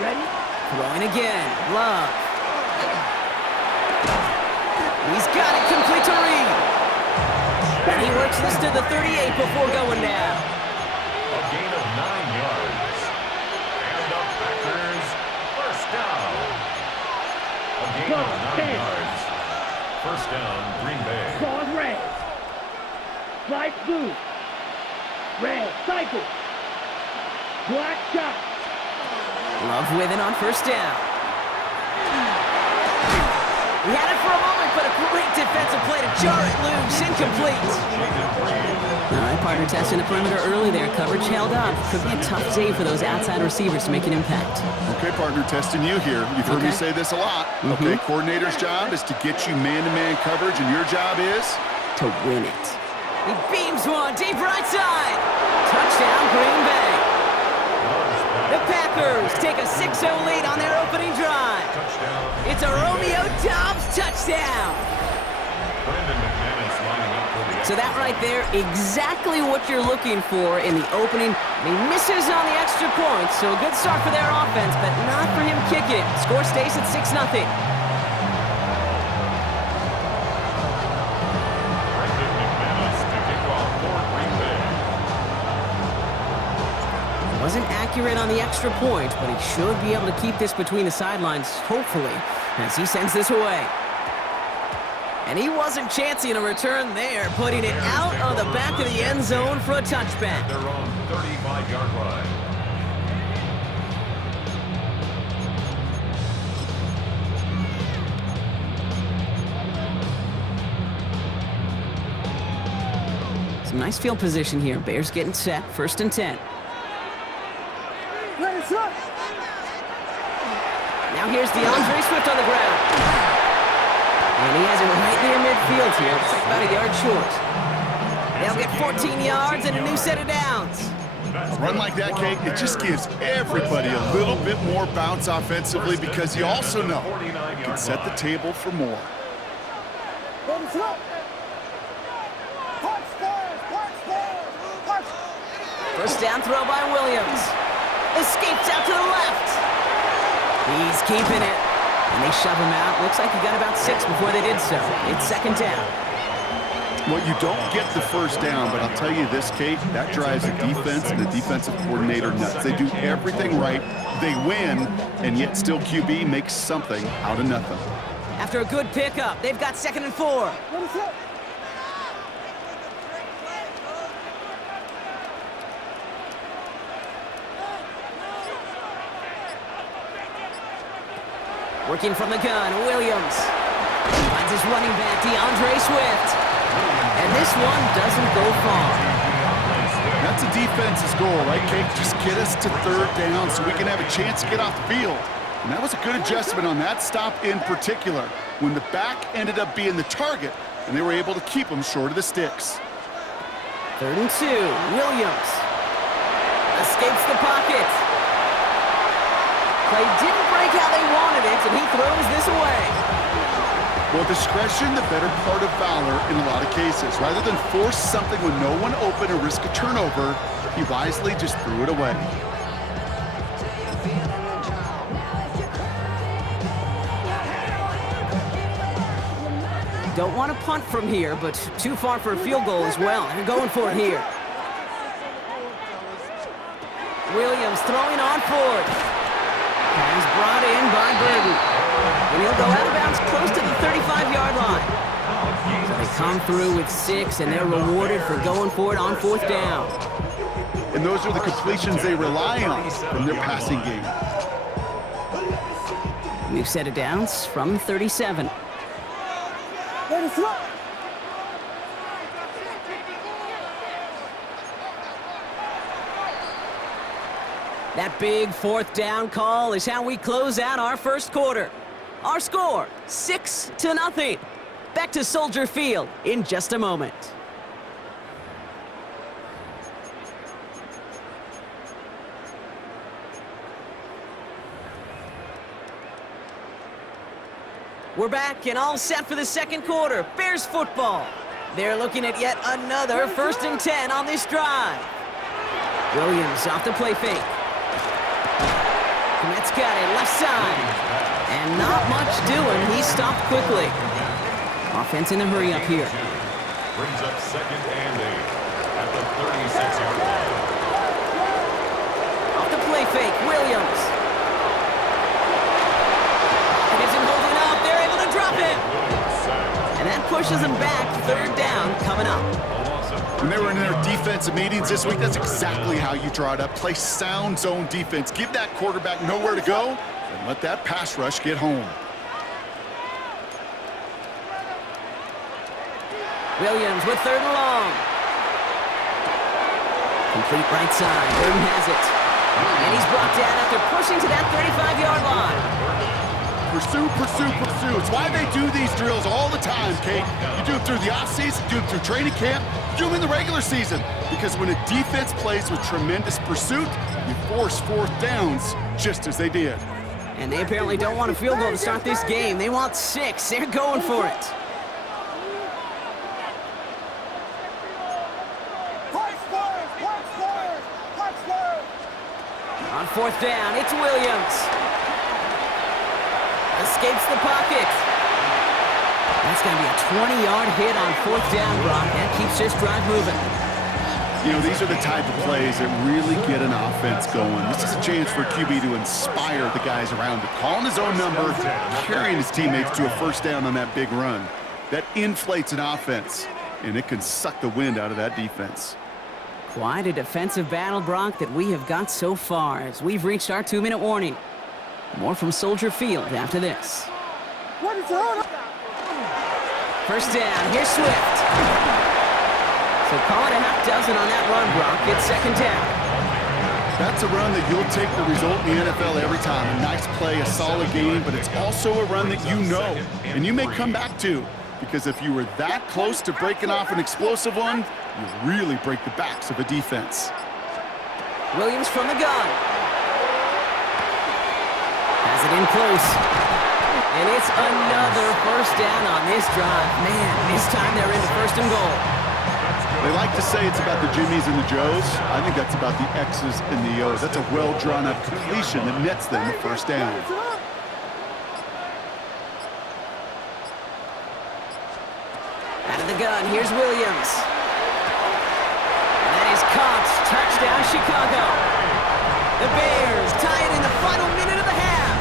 Ready? Throwing again. Love. He's got it complete to Reed. And he works this to the 38 before going down. A gain of 9 yards. And the Packers first down. A gain of 9 yards. First down, Green Bay. Ball is red. Slide blue. Red. Cycle. Black shot. Love with it on first down. He had it for a moment, but a great defensive play to jar it loose. Incomplete. All right, partner, testing the perimeter early there. Coverage held up. Could be a tough day for those outside receivers to make an impact. Okay, partner, testing you here. You've heard me say this a lot. Okay, coordinator's job is to get you man-to-man coverage, and your job is? To win it. He beams one deep right side. Touchdown, Green Bay. The Packers take a 6-0 lead on their opening drive. It's a Romeo Doubs touchdown. So that right there, exactly what you're looking for in the opening. He misses on the extra point, so a good start for their offense, but not for him kicking it. Score stays at 6-0. Wasn't accurate on the extra point, but he should be able to keep this between the sidelines, hopefully, as he sends this away. And he wasn't chancing a return there, putting it out of the back of the end zone for a touchback. They're on 35-yard line. Some nice field position here. Bears getting set, 1st and 10. Now here's DeAndre Swift on the ground. And he has it right near midfield here. It's like about a yard short. They'll get 14 yards and a new set of downs. A run like that, Kate, it just gives everybody a little bit more bounce offensively because you also know you can set the table for more. First down throw by Williams. Escapes out to the left. He's keeping it. And they shove him out. Looks like he got about 6 before they did so. It's 2nd down. Well, you don't get the first down, but I'll tell you this, Kate, that drives the defense and the defensive coordinator nuts. They do everything right. They win, and yet still QB makes something out of nothing. After a good pickup, they've got 2nd and 4. Working from the gun, Williams. Finds his running back, DeAndre Swift. And this one doesn't go far. That's a defense's goal, right, Kate? Just get us to 3rd down so we can have a chance to get off the field. And that was a good adjustment on that stop in particular, when the back ended up being the target, and they were able to keep him short of the sticks. 3rd and 2, Williams. Escapes the pocket. Play didn't break how they wanted it, and he throws this away. Well, discretion, the better part of valor in a lot of cases. Rather than force something with no one open or risk a turnover, he wisely just threw it away. Don't want to punt from here, but too far for a field goal as well. You're going for it here. Williams throwing on fourth. He's brought in by Burton. And he'll go out of bounds close to the 35-yard line. So they come through with 6, and they're rewarded for going for it on 4th down. And those are the completions they rely on from their passing game. New set of downs from 37. That big 4th down call is how we close out our first quarter. Our score, 6-0. Back to Soldier Field in just a moment. We're back and all set for the second quarter. Bears football. They're looking at yet another 1st and 10 on this drive. Williams off the play fake. Kmet's got it, left side. And not much doing. He stopped quickly. Offense in a hurry up here. Brings up 2nd and 8 at the 36-yard line. Off the play fake, Williams. It isn't holding up. They're able to drop it. And that pushes them back. 3rd down coming up. When they were in their defensive meetings this week, that's exactly how you draw it up. Play sound zone defense. Give that quarterback nowhere to go, and let that pass rush get home. Williams with 3rd and long. Complete right side. Burton has it. And he's brought down after pushing to that 35-yard line. Pursue, pursue, pursue. It's why they do these drills all the time, Kate. You do it through the offseason, do it through training camp, do them in the regular season. Because when a defense plays with tremendous pursuit, you force 4th downs just as they did. And they apparently don't want a field goal to start this game. They want 6. They're going for it. On 4th down, it's Williams. Escapes the pocket. That's going to be a 20-yard hit on 4th down, Brock. That keeps this drive moving. You know, these are the type of plays that really get an offense going. This is a chance for QB to inspire the guys around him. Calling his own number, carrying his teammates to a 1st down on that big run. That inflates an offense, and it can suck the wind out of that defense. Quite a defensive battle, Brock, that we have got so far as we've reached our 2-minute warning. More from Soldier Field after this. What is on? 1st down, here's Swift. So call it a half dozen on that run, Brock. It's 2nd down. That's a run that you'll take the result in the NFL every time. A nice play, a solid game, but it's also a run that you know, and you may come back to. Because if you were that close to breaking off an explosive one, you really break the backs of a defense. Williams from the gun. Has it in close. And it's another 1st down on this drive. Man, this time they're into 1st and goal. They like to say it's about the Jimmies and the Joes. I think that's about the X's and the O's. That's a well-drawn-up completion that nets them the 1st down. Out of the gun, here's Williams. And that is caught. Touchdown, Chicago. The Bears tie it in the final minute of the half.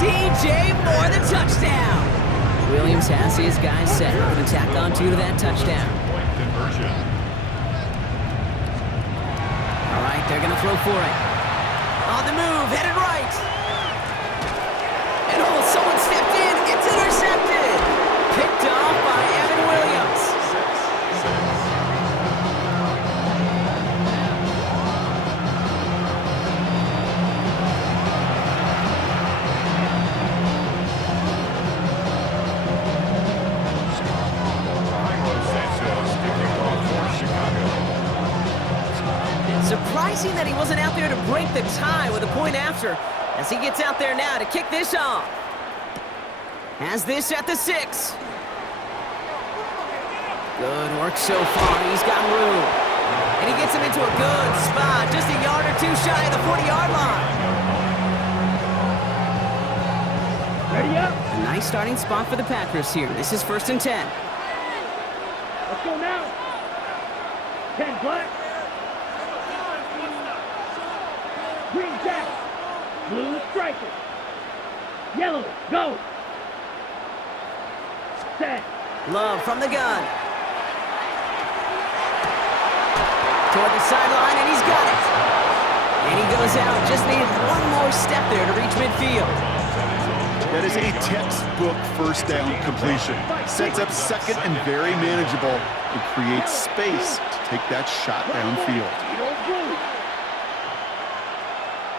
DJ Moore, the touchdown. Williams has his guys set. Going to tack on 2 to that touchdown. All right, they're going to throw for it. On the move, headed right. And oh, someone stepped in. It's intercepted. Picked off by Evan Williams. Surprising that he wasn't out there to break the tie with a point after, as he gets out there now to kick this off. Has this at the 6. Good work so far. He's got room. And he gets him into a good spot, just a yard or 2 shy of the 40-yard line. Ready up. A nice starting spot for the Packers here. This is 1st and 10. Let's go now. 10 black. Green jacket. Blue striker. Yellow, go. Set. Love from the gun. Toward the sideline, and he's got it. And he goes out. Just needed one more step there to reach midfield. That is a textbook 1st down completion. Sets up 2nd and very manageable and creates space to take that shot downfield.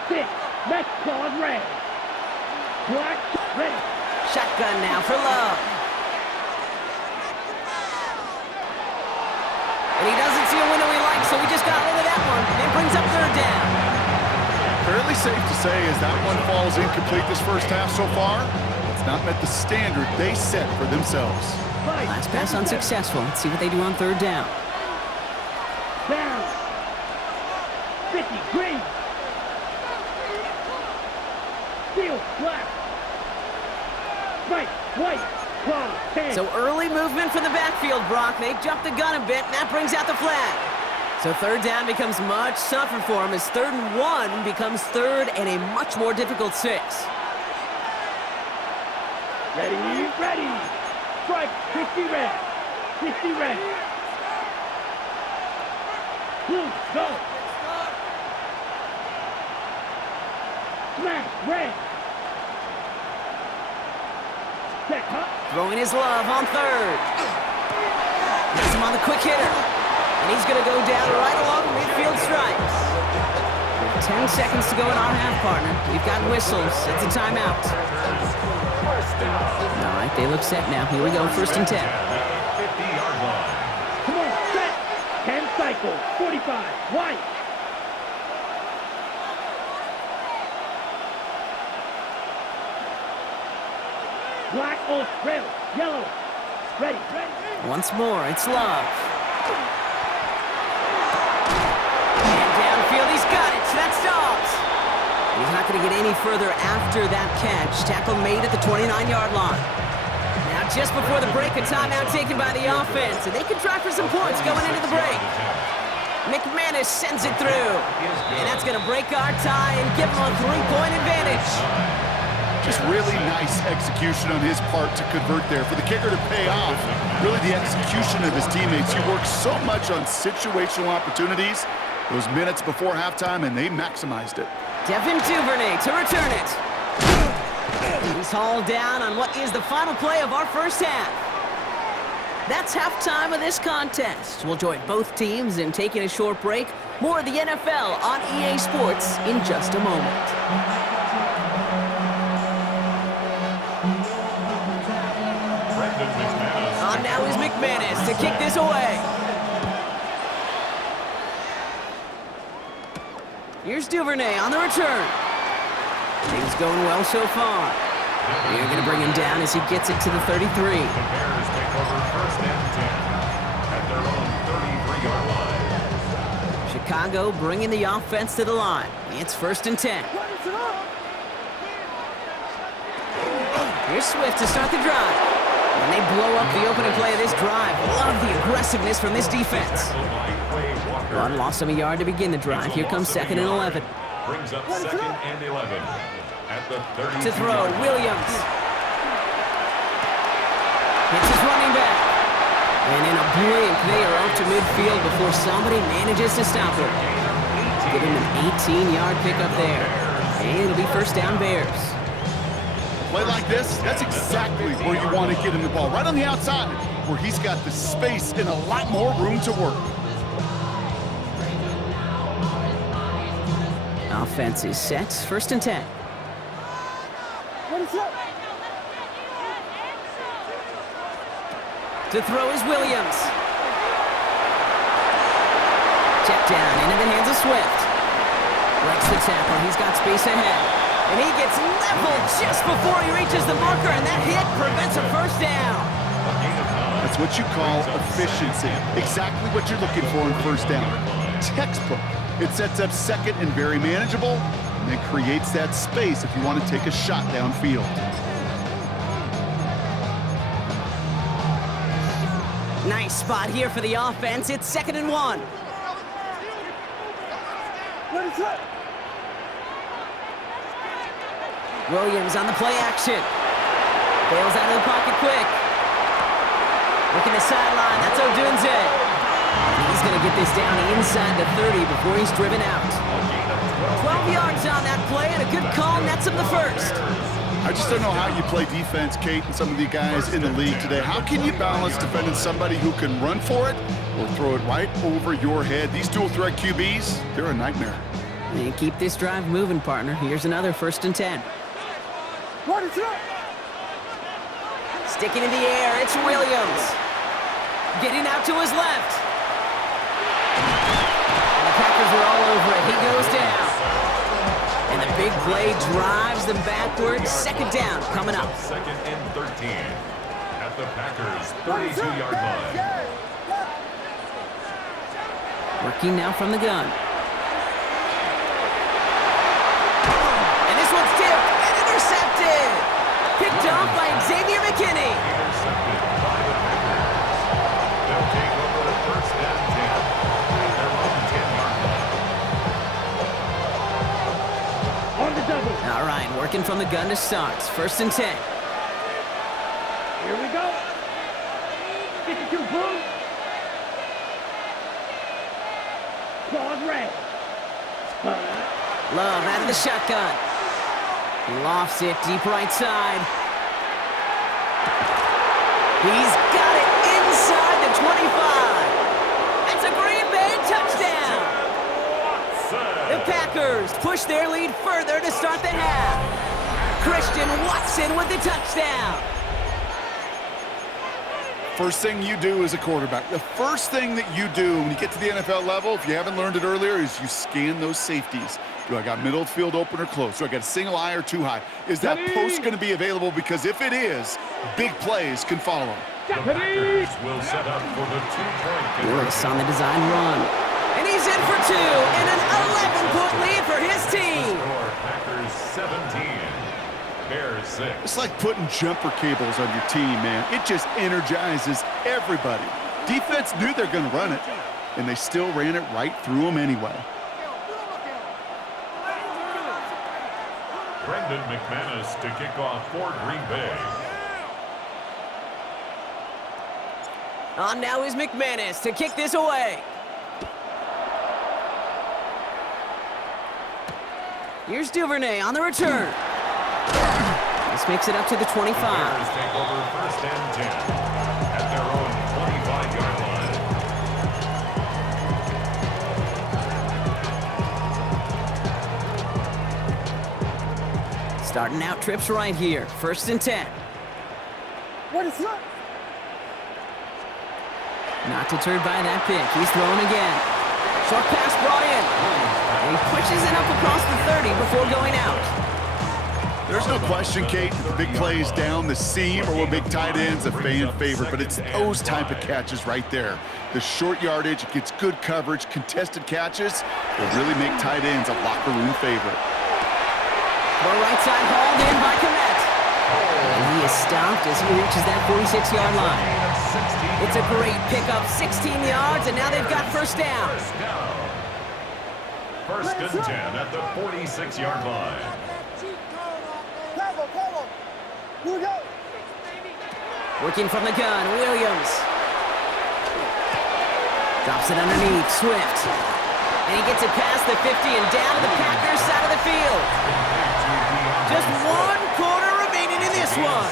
6, let's call it red. Black, ready. Shotgun now for Love. And he doesn't see a window he likes, so he just got rid of that one. It brings up 3rd down. Fairly safe to say as that one falls incomplete this 1st half so far, it's not met the standard they set for themselves. Last pass unsuccessful. Let's see what they do on 3rd down. Down. 50, green. Field, black. Right, white, cross, 10. So early movement from the backfield, Brock. They jumped the gun a bit, and that brings out the flag. So third down becomes much tougher for him as 3rd and 1 becomes 3rd and a much more difficult 6. Ready, ready. Strike, 50 red. 50 red. Blue, go. Smash, red. Set, huh? Throwing his love on 3rd. Gets him on the quick hitter. And he's going to go down right along the midfield stripes. 10 seconds to go in our half, partner. We've got whistles. It's a timeout. All right, they look set now. Here we go, 1st and 10. 50-yard line. Come on, set. 10 cycles, 45, white. Black, old, red, yellow. Ready, ready. Once more, it's Love. And downfield, he's got it. So that stops. He's not going to get any further after that catch. Tackle made at the 29-yard line. Now, just before the break, a timeout taken by the offense, and they can try for some points going into the break. McManus sends it through, and that's going to break our tie and give them a 3-point advantage. Just really nice execution on his part to convert there. For the kicker to pay off, really the execution of his teammates. He works so much on situational opportunities those minutes before halftime, and they maximized it. Devin Duvernay to return it. He's hauled down on what is the final play of our first half. That's halftime of this contest. We'll join both teams in taking a short break. More of the NFL on EA Sports in just a moment. On now is McManus to kick this away. Here's Duvernay on the return. Things going well so far. They're going to bring him down as he gets it to the 33. The Bears take over 1st and 10 at their own 33-yard line. Chicago bringing the offense to the line. It's 1st and 10. Here's Swift to start the drive. And they blow up the opening play of this drive. Love the aggressiveness from this defense. One lost him a yard to begin the drive. Here comes 2nd and 11. Brings up 2nd and 11 at the 32. To throw, Williams. Hits his running back. And in a blink, they are out to midfield before somebody manages to stop him. Give him an 18-yard pickup there. And it'll be 1st down Bears. Play like this, that's exactly where you want to get him the ball. Right on the outside, where he's got the space and a lot more room to work. Offense is set. 1st and 10. To throw is Williams. Check down into the hands of Swift. Breaks the tackle. He's got space ahead. And he gets leveled just before he reaches the marker, and that hit prevents a 1st down. That's what you call efficiency. Exactly what you're looking for in 1st down. Textbook. It sets up 2nd and very manageable, and then creates that space if you want to take a shot downfield. Nice spot here for the offense. It's 2nd and 1. Williams on the play action. Bails out of the pocket quick. Looking the sideline. That's Odunze. He's going to get this down inside the 30 before he's driven out. 12 yards on that play, and a good call nets him the 1st. I just don't know how you play defense, Kate, and some of the guys in the league today. How can you balance defending somebody who can run for it or throw it right over your head? These dual threat QBs, they're a nightmare. And keep this drive moving, partner. Here's another 1st and 10. Sticking in the air, it's Williams. Getting out to his left. And the Packers are all over it. He goes down. And the big play drives them backwards. 2nd down coming up. 2nd and 13 at the Packers' 32-yard line. Working now from the gun. And this one's tipped and Picked off by Xavier McKinney. Intercepted by the Packers. They'll take over the first and 10 at their own 10-yard line. On the double. All right, working from the gun to start. First and 10. Here we go. 52 blue. Claws red. Love out of the shotgun. He lofts it deep right side. He's got it inside the 25. That's a Green Bay touchdown. The Packers push their lead further to start the half. Christian Watson with the touchdown. First thing you do as a quarterback, the first thing that you do when you get to the NFL level, if you haven't learned it earlier, is you scan those safeties. Do I got middle field open or close? Do I got a single eye or two high? Is that post going to be available? Because if it is, big plays can follow. The Packers will set up for the 2-point Lewis on the design run. And he's in for two, and an 11-point lead for his team. Score Packers 17. Bears 6. It's like putting jumper cables on your team, man. It just energizes everybody. Defense knew they're going to run it, and they still ran it right through them anyway. Brendan McManus to kick off for Green Bay. On now is McManus to kick this away. Here's Duvernay on the return. This makes it up to the 25. Bears take over first and 10 at their own 25-yard line. Starting out trips right here. First and 10. What is that? Not deterred by that pick. He's thrown again. Short pass brought in. And he pushes it up across the 30 before going out. There's no question, Kate, that the big plays down the seam or big tight ends a fan favorite, but it's those type of catches right there. The short yardage, it gets good coverage, contested catches will really make tight ends a locker room favorite. The right side hauled in by Komet. And he is stopped as he reaches that 46-yard line. It's a great pickup, 16 yards, and now they've got first down. First and 10 at the 46-yard line. Working from the gun, Williams. Drops it underneath, Swift. And he gets it past the 50 and down to the Packers side of the field. Just 1 quarter remaining in this one.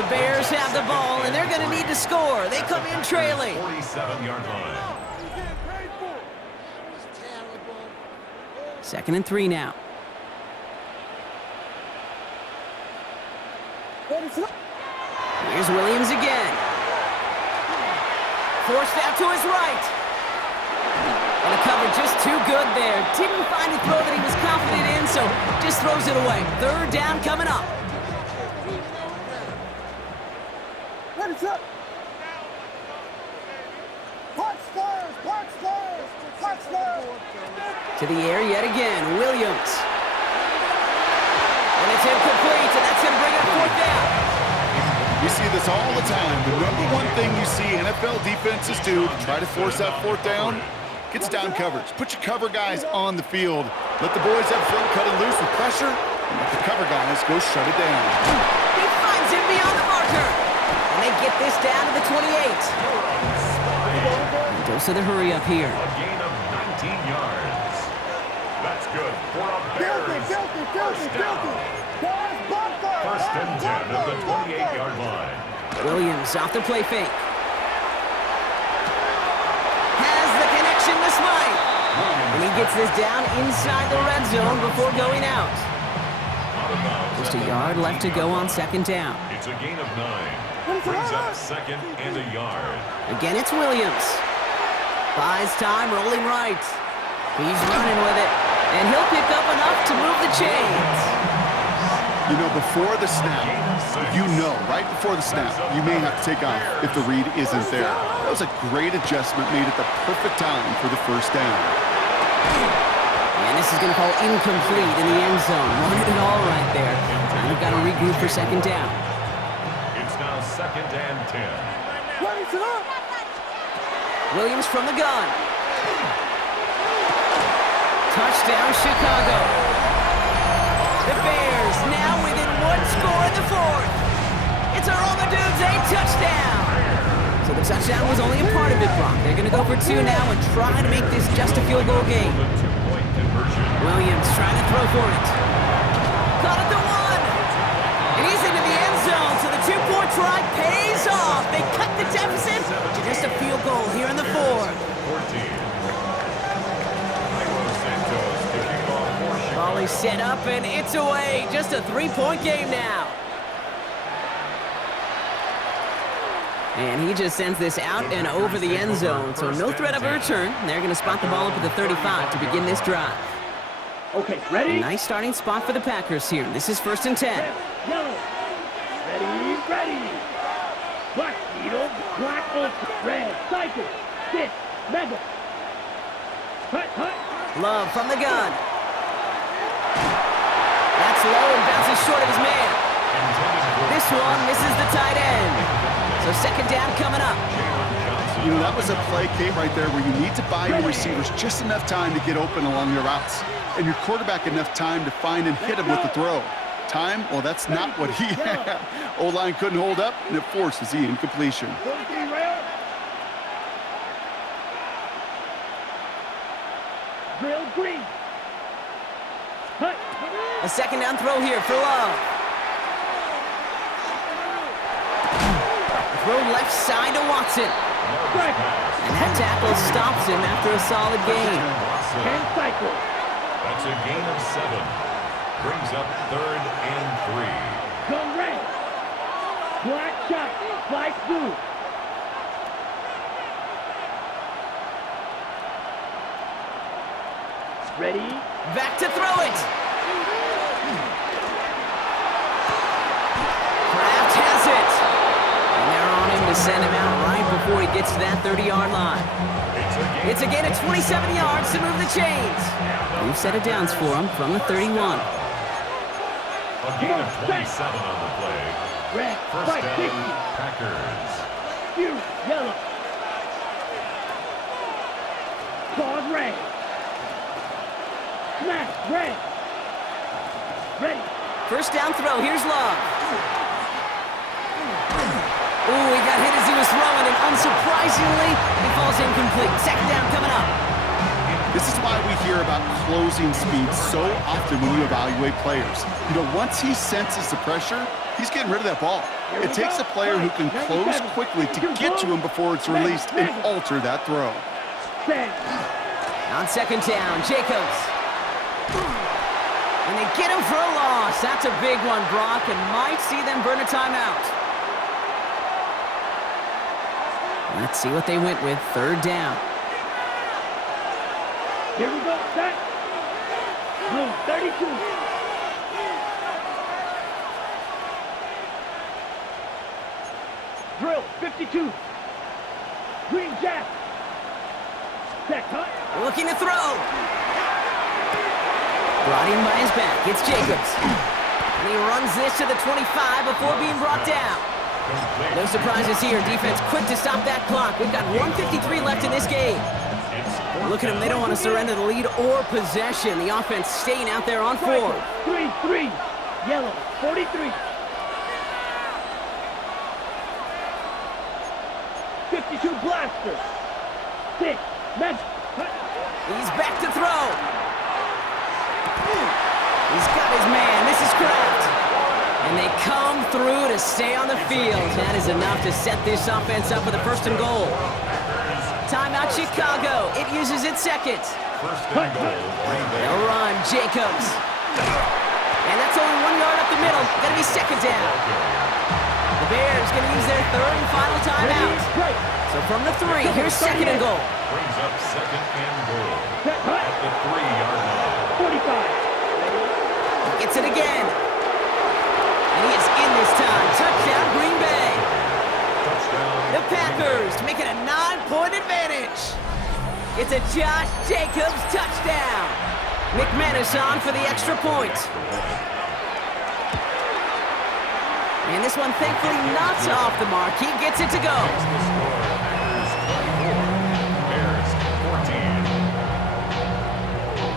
The Bears have the ball, and they're going to need to score. They come in trailing. 47-yard line. Second and 3 now. Here's Williams again. Forced out to his right. And the cover just too good there. Didn't find a throw that he was confident in, so just throws it away. Third down coming up. To the air yet again, Williams. And it's incomplete, and that's going to bring up fourth down. We see this all the time. The number one thing you see NFL defenses do to try to force that fourth down, gets down coverage. Put your cover guys on the field. Let the boys up front cut it loose with pressure, and let the cover guys go shut it down. He finds him beyond the marker. And they get this down to the 28. And goes to the hurry up here. A gain of 19 yards. That's good for a Bears first down. First and 10 at the 28-yard line. Williams off the play fake. Has the connection to Smythe. And he gets this down inside the red zone before going out. Just a yard left to go on second down. It's a gain of 9. Brings up second and a yard. Again, it's Williams. Buys time, rolling right. He's running with it. And he'll pick up enough to move the chains. You know, before the snap, you know, right before the snap, you may have to take off if the read isn't there. That was a great adjustment made at the perfect time for the first down. And this is going to fall incomplete in the end zone. Wanted it all right there. And They've got to regroup for second down. It's now 2nd and 10. Williams from the gun. Touchdown, Chicago. The Bears now within one score in the fourth. It's a Romadudes, a touchdown. So the touchdown was only a part of it, Brock. They're going to go for two now and try to make this just a field goal game. The 2-point conversion. Williams trying to throw for it. Caught at the one. And he's into the end zone, so the 2-point try pays off. They cut the deficit to just a field goal here in the fourth. 14. Santos to kick off for Chicago. Ball is set up, and it's away. Just a 3-point game now. And he just sends this out and over the end zone, so no threat of a return. They're going to spot the ball up at the 35 to begin this drive. Okay, ready? Nice starting spot for the Packers here. This is 1st and 10. Yellow. Ready. Black needle, black ultra, red, cycle, sit, mega. Hut. Love from the gun. That's low and bounces short of his man. This one misses the tight end. So second down coming up. You know, that was a play, Kate, right there where you need to buy your receivers just enough time to get open along your routes. And your quarterback enough time to find and hit him with the throw. Time? Well, that's not what he had. O-line couldn't hold up, and it forces the incompletion. Drill green. A second down throw here for Love. Throw left side to Watson. And that tackle stops him after a solid gain. And cycle. That's a gain of 7. Brings up 3rd and 3. Go red. Black shot. Flight blue. Ready? Back to throw it. Kraft has it. And they're on him to send him out right before he gets to that 30-yard line. It's a gain of 27 yards to move the chains. We've set it downs for him from the 31. A gain of 27 on the play. Red. First Fight down, 50. Packers. You. Yellow. Pause red. Smash red. Ready. First down throw. Here's Love. Ooh, he got hit as he was throwing, and unsurprisingly, he falls incomplete. Second down coming up. This is why we hear about closing speed so often when you evaluate players. You know, once he senses the pressure, he's getting rid of that ball. It takes a player who can close quickly to get to him before it's released and alter that throw. On second down, Jacobs. And they get him for a loss. That's a big one, Brock, and might see them burn a timeout. Let's see what they went with. Third down. Here we go. Set. Blue 32. Drill 52. Green jack. Set. Hut. Looking to throw. Brought in by his back. It's Jacobs. And he runs this to the 25 before being brought down. No surprises here. Defense quick to stop that clock. We've got 1:53 left in this game. Look at them. They don't want to surrender the lead or possession. The offense staying out there on 4. 3-3. Yellow 43. 52 blaster. 6. Med. He's back to throw. He's got his man. This is Kraft. And they come through to stay on the field. That is enough to set this offense up with a 1st and goal. Timeout Chicago. It uses its second. First and goal. They'll run. Jacobs. And that's only 1 yard up the middle. Gonna be second down. The Bears gonna use their 3rd and final timeout. So from the 3, here's second and goal. Brings up 2nd and goal. At the 3-yard line. 45. He gets it again. And he is in this time. Touchdown, Green Bay. Touchdown. The Packers make it a 9-point advantage. It's a Josh Jacobs touchdown. McManus on for the extra point. And this one thankfully not off the mark. He gets it to go. Makes the score. Packers 24, Bears 14.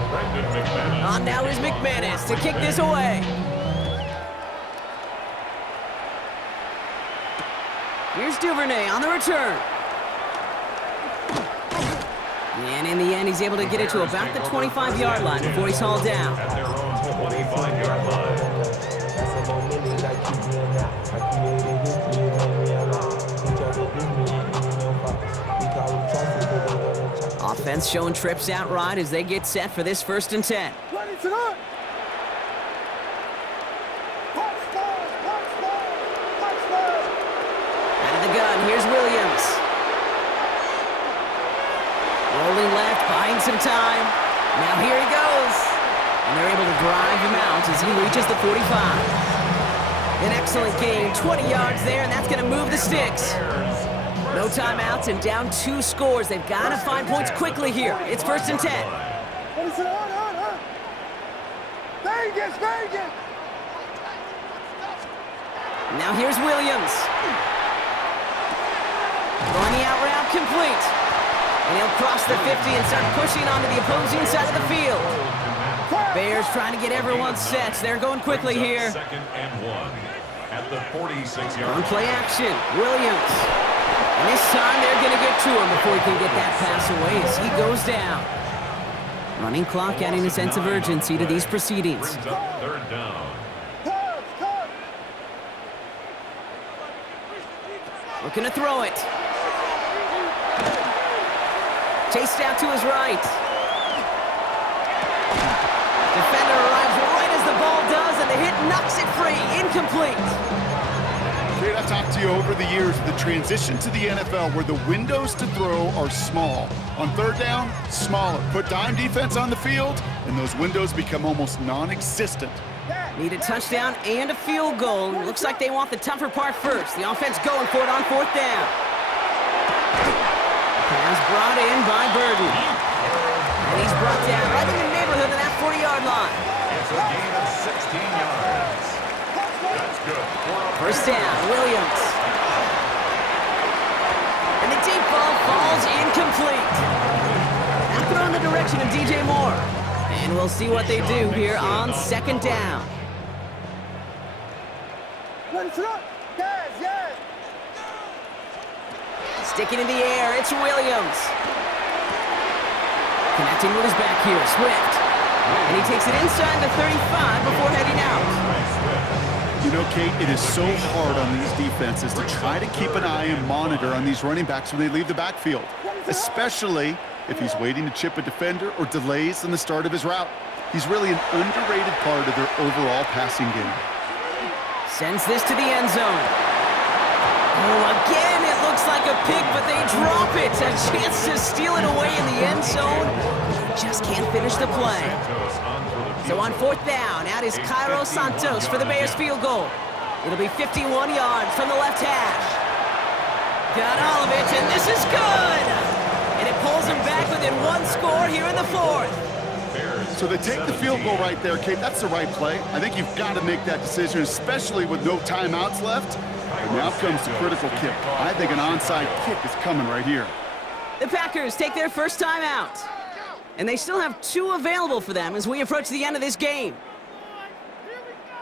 Brendan McManus. On now is McManus to kick this away. Here's Duvernay on the return. And in the end, he's able to get it to about the 25-yard line before he's hauled down. At their own 25-yard line. Offense showing trips out right as they get set for this 1st and 10. Out of the gun, here's Williams. Rolling left, buying some time. Now here he goes. And they're able to drive him out as he reaches the 45. An excellent game, 20 yards there, and that's going to move the sticks. No timeouts and down 2 scores. They've got to find points quickly here. It's 1st and 10. Vegas! Now here's Williams. Throwing the out route complete. And he'll cross the 50 and start pushing onto the opposing side of the field. Bears trying to get everyone set. They're going quickly here. 2nd and 1 at the 46-yard On line. play action, Williams. And this time they're going to get to him before he can get that pass away as he goes down. Running clock adding a sense of urgency to these proceedings. Brings up 3rd down. Looking to throw it. Chased out to his right. Defender arrives right as the ball does, and the hit knocks it free. Incomplete. Kate, I've talked to you over the years of the transition to the NFL where the windows to throw are small. On 3rd down, smaller. Put dime defense on the field, and those windows become almost non-existent. Need a touchdown and a field goal. Looks like they want the tougher part first. The offense going for it on 4th down. Pass brought in by Burden. And he's brought down right in the neighborhood of that 40-yard line. It's a gain of 16 yards. That's good. 1st down, Williams. And the deep ball falls incomplete. Now throw in the direction of DJ Moore. And we'll see what they do here on 2nd down. Sticking in the air, it's Williams. Connecting with his back here, Swift. And he takes it inside the 35 before heading out. You know, Kate, it is so hard on these defenses to try to keep an eye and monitor on these running backs when they leave the backfield, especially if he's waiting to chip a defender or delays in the start of his route. He's really an underrated part of their overall passing game. Sends this to the end zone. Oh, again, it looks like a pick, but they drop it. A chance to steal it away in the end zone. Just can't finish the play. So on 4th down, out is Cairo Santos for the Bears field goal. It'll be 51 yards from the left hash. Got all of it, and this is good. And it pulls them back within 1 score here in the 4th. So they take the field goal right there, Kate. That's the right play. I think you've got to make that decision, especially with no timeouts left. And now comes the critical kick. I think an onside kick is coming right here. The Packers take their first time out. And they still have 2 available for them as we approach the end of this game.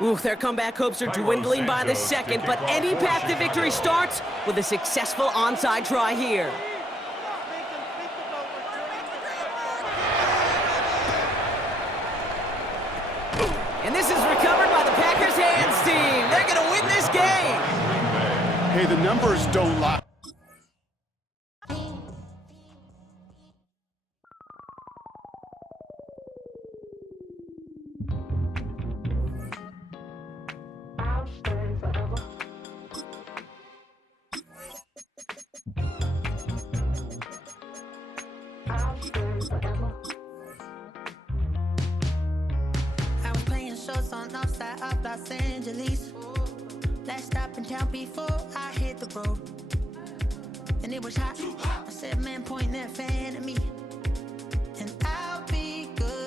Ooh, their comeback hopes are dwindling by the second, but any path to victory starts with a successful onside try here. And this is recovered by the Packers hands team. They're going to win this game. Hey, the numbers don't lie. I was playing shows on outside of Los Angeles. Last stop in town before I hit the road. And it was hot. I said, man, point that fan at me.